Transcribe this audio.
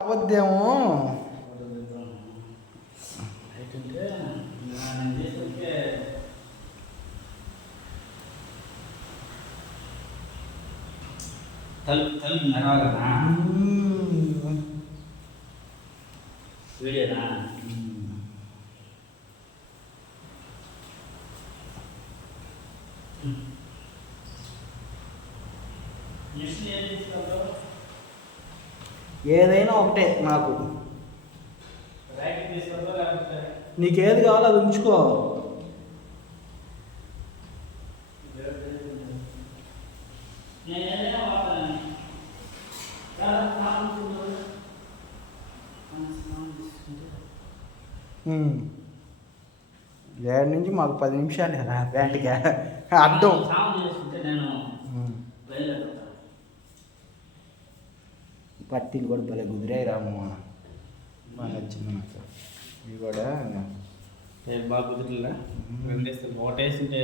అవద్దేమో ఏంటంటే నేను తీసుకుంటే ఏదైనా ఒకటే నాకు. నీకేది కావాలో అది ఉంచుకో. ఏడు నుంచి మాకు పది నిమిషాలు రా బ్యాండ్కి. అర్థం. పట్టీలు కూడా భలే కుదిరాయి రాము బాగా నచ్చింది నాకు ఇవి కూడా బాగా కుదిరిలా ఒకటేసింటే